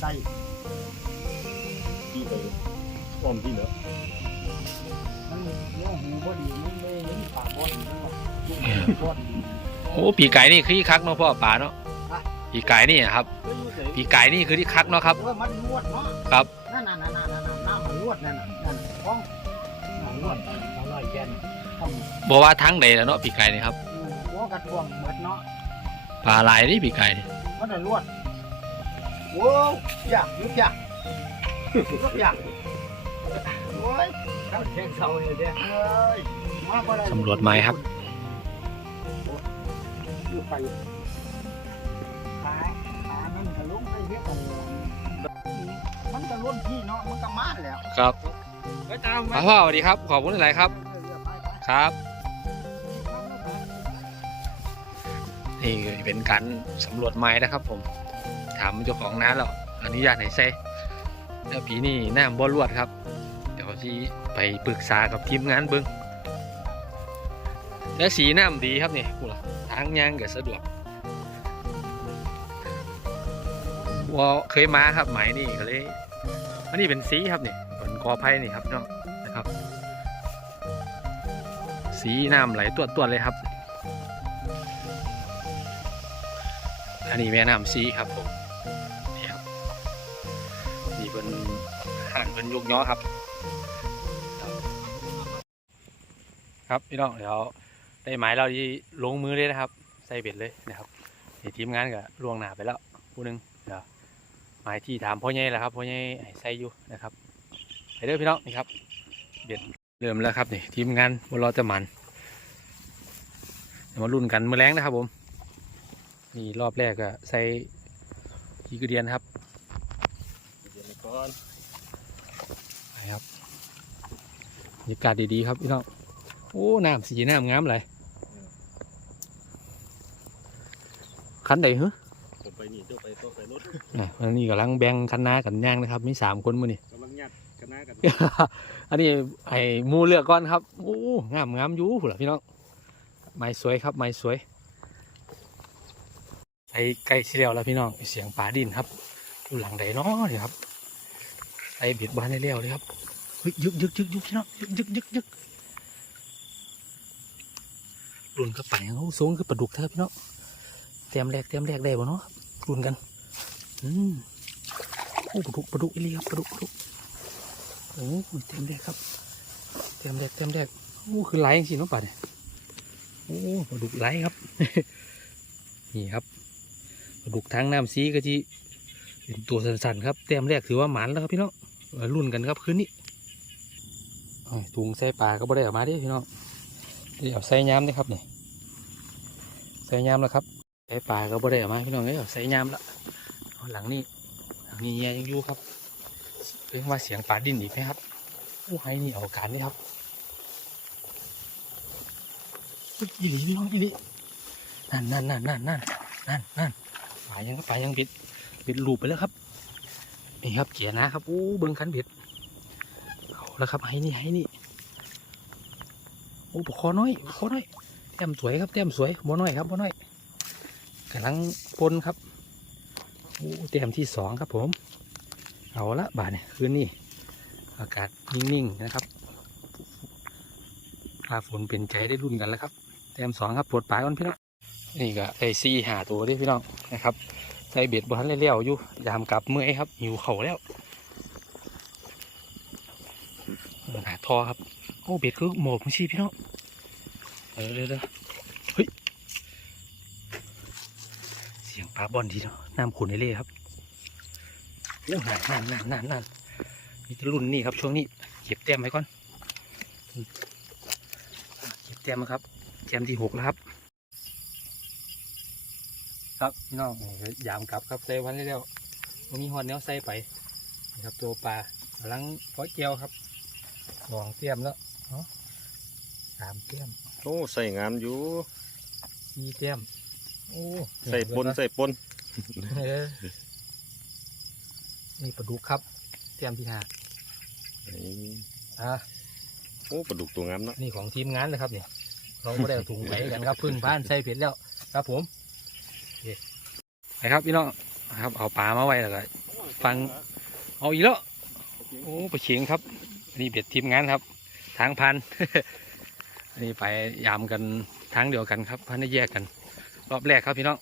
ได้ที่ไปอ้อมที่เหนือมันเนื้อหูพอดีมันไม่เห็นปากบอลบอลโอ้ปีไก่นี่คือที่คักเนาะพ่อป่าเนาะปีไก่นี่อะครับ ก็อยู่เฉยปีไก่นี่คือที่คักเนาะครับเออมันนวดเนาะครับ นั่นน่ะนั่นน่ะนั่นน่ะน้ำมันนวดนั่นน่ะนั่นฟ้องน้ำนวดน้ำลอยแกนต้องบอกว่าทั้งใดแล้วเนาะปีไก่นี่ครับอืมหัวกระท่วงหมดเนาะปลาลายนี่ปีไก่นี่มันน่ะนวด โว้วอยากยุบอยากยุบอยากโอ้ยเข้าเชียงเขาเลยเด้อเอ้ยมาบ่ได้ตำรวจไม้ครับอยู่ไปขาขามันก็ลุกได้เยอะกันมันก็ล้นที่เนาะ มันก็มาแล้วครับไปตามพ่อพ่อสวัสดีครับ ขอบคุณหลายๆครับ ครับ นี่เป็นการสำรวจไม้นะครับผม ถามเจ้าของน้าแล้วอนุญาตให้ใส่แล้วปีนี้น้ำบ่รวดครับ เดี๋ยวที่ไปปรึกษากับทีมงานเบิ้งและสีน้ำดีครับนี่กูล่ะทางย่างก็สะดวกว่าเคยมาครับไหมนี่ก็เลยอันนี้เป็นสีครับนี่เป็นกอไผ่นี่ครับเนาะนะครับ สีน้ำไหลตัวตัวๆเลยครับอันนี้แม่น้ำซีครับผม เป็นยกย้อครับ ครับพี่น้องเดี๋ยวได้หมายเราที่ลงมือเลยนะครับ ใส่เบ็ดเลยนะครับนี่ทีมงานก็ล่วงหน้าไปแล้วผู้หนึงเดี๋ยวหมายที่ถามพ่อใหญ่แล้วครับพ่อใหญ่ใส่อยู่นะครับไปเด้อพี่น้องนี่ครับเบ็ดเริ่มแล้วครับนี่ทีมงานบนรอจะมันมาลุ้นกันมือแรงนะครับผมนี่รอบแรกก็ใส่กีกระเดียนครับเดียวก่อน ครับบรรยากาศดีๆครับพี่น้องโอ้น้ำสีน้ำงามเลยคันใดเหรอผมไปนี่เจ้าไปโต๊ะไปรถอะอันนี้กำลังแบ่งคันนากันย่างนะครับมีสามคนมือนี่กำลังยัดกันหน้ากันอันนี้ไอ้หมูเลือกก่อนครับโอ้งามงามอยู่พุ่นล่ะพี่น้องไม้สวยครับไม้สวยไอ้ใกล้สิแล้วแล้วพี่น้องเสียงป่าดินครับอยู่หลังใดเนาะนี่ครับ ไอ้บิดบ้านได้แล้วเลยครับเฮ้ยยึกยึกยึกยึกพี่น้องยึกยึกยึกยึกรุ่นกระป๋องเขาสูงคือปลาดุกเถอะพี่น้องเตรียมแรกเตรียมแรกได้บ่เนาะรุ่นกันอืมโอ้ปลาดุกปลาดุกอีหลีครับปลาดุกปลาดุกโอ้ยเต็มแรกครับเต็มแรกเต็มแรกโอ้คือไหลจริงๆเน้องป่าเนี่ยโอ้ปลาดุกไหลครับนี่ครับปลาดุกทางน้ำซีก็จีเป็นตัวสันๆครับเต็มแรกถือว่าหมันแล้วครับพี่น้องเอา รุ่นกันครับคืนนี้โอ้ยถุงใส่ปลาก็บ่ได้ออกมาดิพี่น้องเดี๋ยวใส่ย้ำนี่ครับนี่ใส่ย้ำแล้วครับใส่ปลาก็บ่ได้ออกมาพี่น้องเอ้ยเอาใส่ย้ำละเอาหลังนี้หลังนี้แย่ยังอยู่ครับเรียกว่าเสียงป่าดิ้นอีกไหมครับโอ้ไห้นี่เอาการนี่ครับยอีหลีพี่น้องอีหลีนั่นนั่นนั่นนั่นนั่นนั่นนั่นป่ายังก็ป่ายังบิดบิดลูปไปแล้วครับ นี่ครับเกียร์นะครับโอ้เบิ้งคันเบิดเอาแล้วครับไห้นี่ไห้นี่โอ้ปกคอน้อยปกคอน้อยแต้มสวยครับแต้มสวยบัวน้อยครับบัวน้อยกำลังปนครับโอ้แต้มที่สองครับผม เอาละบาทเนี่ยคืนนี้อากาศนิ่งๆนะครับฟ้าฝนเป็นใจได้รุ่นกันแล้วครับแต้มสองครับปวดปลายก่อนพี่น้องนี่ก็ไอซีหาตัวเด้วยพี่น้องนะครับ ใส่เบ็ดบทันเลี้ยวๆอยู่ ยามกลับเมื่อยครับ หิวเข่าแล้วหาทอครับ โอ้เบ็ดคือหมอบมือชีพี่น้องเออเดี๋ยวเดี๋ยเฮ้ยงปลาบอลทีเนาะน้ำขุนในเล่ครับโอ้นานนานนานนานนานนี่จะรุ่นนี่ครับช่วงนี้เก็บแต้มไว้ก่อนเก็บแต้มครับแต้มที่หกแล้วครับ ครับพี่น้องยามกลับครับใส่วันเร็วๆวันนี้หอดแนวใส่ไปนะครับตัวปลากำลังเพาะเจียวครับสองเตรียมแล้วเนาะสามเตรียมโอ้ใส่งามอยู่สี่เตรียมโอ้ใส่ปนใส่ปนเออนี่ปลาดุกครับเตรียมที่หานี่อะโอ้ปลาดุกตัวงามเนาะนี่ของทีมงานเลยครับเนี่ยเราไม่ได้เอาถุงไปกันครับพึ่งบ้านใส่เผ็ดแล้วครับผมโอเค ไปครับพี่น้องนะครับเอาปลามาไว้แล้วก็ฟังเอาอีกแล้วโอ้ปลาเฉียงครับอันนี่เบ็ดทีมงานครับ ทางพันอันนี้ไปยามกันทางเดียวกันครับพันได้แยกกัน รอบแรกครับพี่น้อง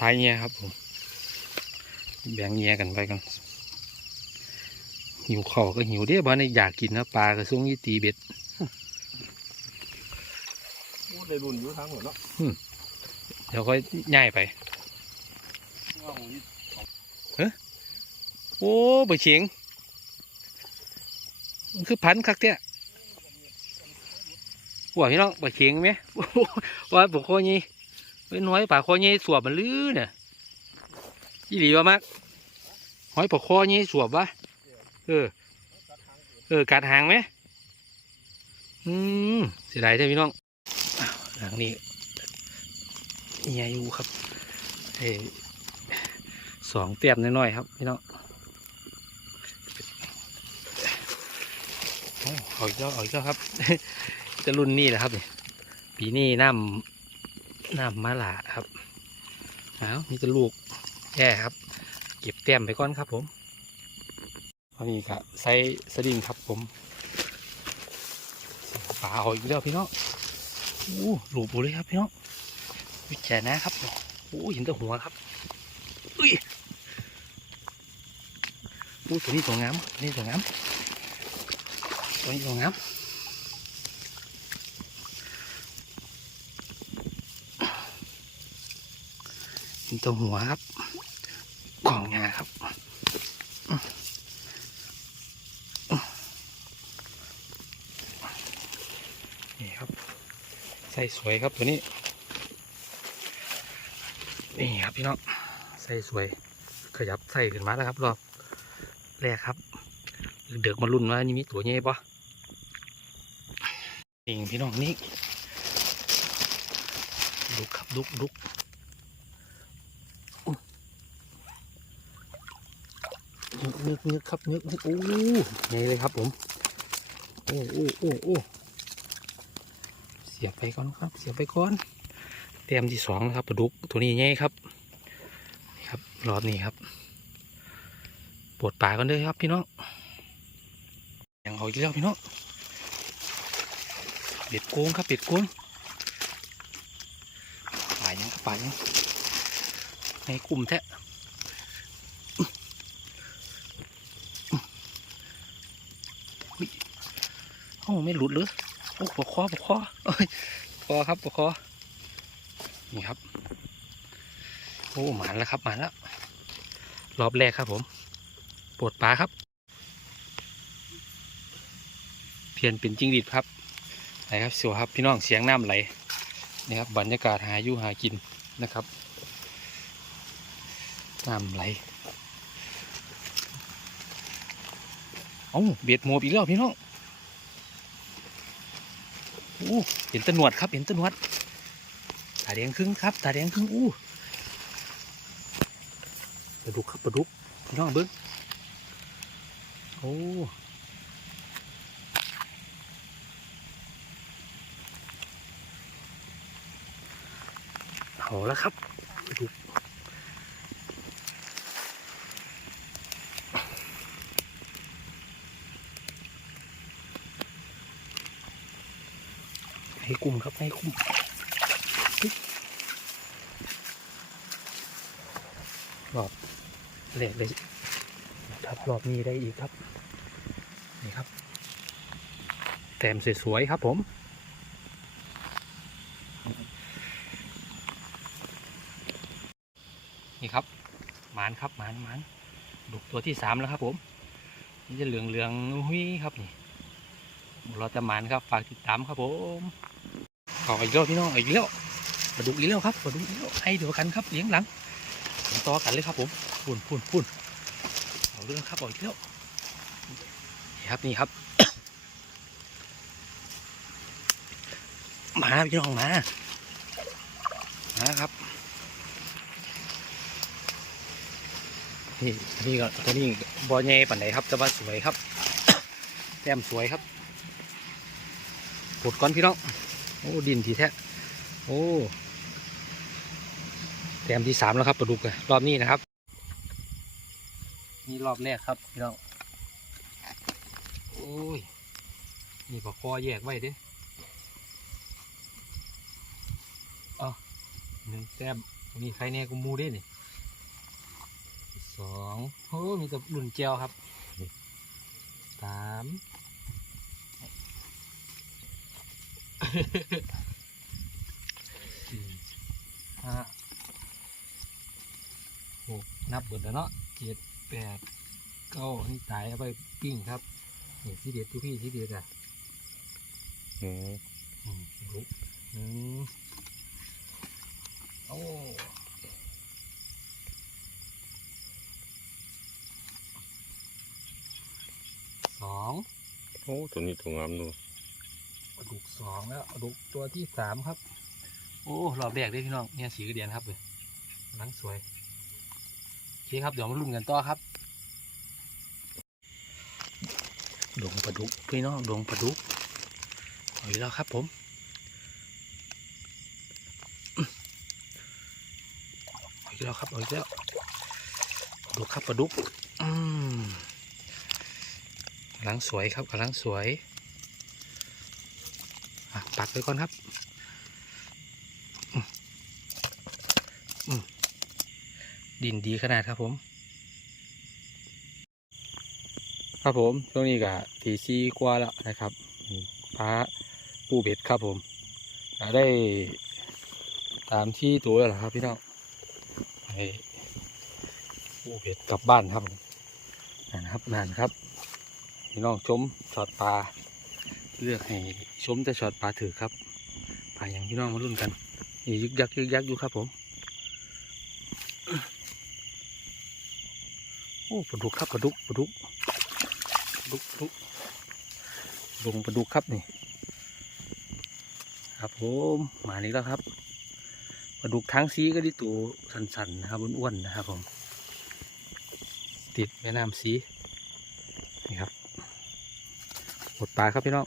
ทายเงียครับผมแบ่งเงียกันไปกันหิวข้าวก็หิวเด้บ้านนี้อยากกินนะปลากระซุงยี่ตีเบ็ดโอ้ได้รุ่นอยู่ทางหมดเนาะ เดี๋ยวค่อยย่ายไปโอ้ปลาเฉียงมันคือพันคักเตี้ยว่าพี่น้องปลาเฉียงไหมว่าปลาคอยี่ไว้น้อยปลาคอยี่สวบมันลื้อเนี่ยยี่หลีวะมักหอยปลาคอยี่สวบวะเออ เออกัดหางไหมอืมเสียดายใช่พี่น้องอ้าวหลังนี้ เฮียอยู่ครับเอสองเตียมน้อยๆครับพี่น้องโอ้เอาอีกแล้วเอาอีกแล้วครับ จะรุ่นนี้แหละครับนี่ปีนี้น้ำน้ำมะลาครับเอานี่จะลูกแย่ครับ เก็บแต้มไปก่อนครับผมอันนี้ก็ใส่สลิงครับผมปลาเอาอีกแล้วพี่น้องโอ้หลูบเลยครับพี่น้อง วิจารนะครับโอ้เห็นแต่หัวครับอุ้ยโอ้ตัวนี้ตัวงามตัวนี้ตัวงามตัวนี้ตัวงามเป็นตัวหัวครับกล่องงาครับนี่ครับใส่สวยครับตัวนี้ นี่ครับ พี่น้องใส่สวย ขยับใส่ขึ้นมาแล้วครับ รอบแรกครับ เดือกมารุ่นว่านี่มีตัวใหญ่ปะนี่พี่น้องนี่ลุกครับลุกลุกนึกนึกครับนึกนึกโอ้ใหญ่เลยครับผมโอ้โอ้โอ้โอ้เสียบไปก่อนครับ เสียบไปก่อนเตรียมที่สองนะครับปลาดุกตัวนี้ใหญ่ครับ ครับรอบนี้ครับปวดปากกันเลยครับพี่น้องยังเอาอีกแล้วพี่น้องเบ็ดโกงครับเบ็ดโกงป่ายังป่ายังในกลุ่มแท้อุ๊ยโอ้ไม่หลุดเลยโอ้ปะคอปะคอเอ้ยคอครับปะคอนี่ครับ โอ้หมานแล้วครับหมานแล้ว รอบแรกครับผมปวดปลาครับ เพียนเป็นจิ้งหรีดครับไหนครับสวยครับพี่น้องเสียงน้ำไหลนี่ครับบรรยากาศหาอยู่หากินนะครับน้ำไหลเอ้าเบียดโมบอีกแล้วพี่น้องโอ้เห็นตะหนวดครับเห็นตะหนวดตาแดงครึ่งครับตาแดงครึ่งอู้ ปลาดุกครับปลาดุกพี่น้องเบิ้งโอ้เอาแล้วครับดูให้กลุ่มครับให้กลุ่มรอบ แรกเลยครับรอบนี้ได้อีกครับ นี่ครับ แต้มสวยๆครับผมนี่ครับหมานครับหมานหมานดุกตัวที่สามแล้วครับผม นี่จะเหลืองเหลืองๆหุ้ยครับนี่เราจะหมานครับฝากติดตามครับผมขออีกแล้วพี่น้องอีกแล้วปลาดุกอีกแล้วครับปลาดุกอีกแล้วให้เดียวกันครับเลี้ยงหลังเลี้ยงต่อกันเลยครับผม พุ่นพุ่นพุ่นเอาเรื่องครับเอาอีกแล้วนี่ครับนี่ครับมาพี่น้องมามาครับนี่อันนี่ก็ตัวนี้บอเย่ปันไหนครับแต่ว่าสวยครับแต้มสวยครับปวดก้อนพี่น้องโอ้ดินทีแท้โอ้แต้มที่สามแล้วครับปลาดุกอะรอบนี้นะครับ นี่รอบแรกครับพี่น้องโอ้ยนี่ปลาคอแยกไว้เด้เอ๋อหนึ่งแต้มมีใครแน่กูมูด้นี่สองโอ้มีแต่รุ่นเจลครับสามสี่ห้าหกนับเบิดแล้วเนาะเจ็ด แปดเก้านี่ตายเอาไปปิ้งครับนี่ที่เด็ดทุกพี่ที่เด็ดอะอืมอืมลุกหนึ่งโอ้สองโอ้ตัวนี้ตัวงามดูปลาดุกสองแล้วปลาดุกตัวที่สามครับ โอ้รอบแรกเลยพี่น้องเนี่ยสีกระเดียนครับเลยหลังสวยโอ เคครับเดี๋ยวมาลุ้นกันต่อครับดวงปลาดุกพี่น้องดงปลาดุกเอาอีกแล้วครับผมเอาอีกแล้วครับเอาอีกแล้วดุกครับปลาดุกอืมกำลังสวยครับกำลังสวยปักไว้ก่อนครับอืมอืม ดินดีขนาดครับผม ครับผมช่วงนี้ก็ตีซีกว่าแล้วนะครับพระปูเบ็ดครับผมได้ตามที่ตัวแล้วครับพี่น้องปูเบ็ดกลับบ้านครับผมนั่นครับนั่นครับพี่น้องชมช็อตปลาเลือกให้ชมแต่ช็อตปลาถือครับปลาอย่างพี่น้องมารุ่นกันนี่ยึกยักยึกยักอยู่ครับผม โอ้ปลาดุกครับปลาดุกปลาดุกปลาดุกปลาดุกลงปลาดุกครับนี่ ครับผมมานี้แล้วครับปลาดุกทั้งซีก็ได้ตัวสันๆนะครับอ้วนๆนะครับผม ติดแม่น้ำซีนี่ครับหมดปลาครับพี่น้อง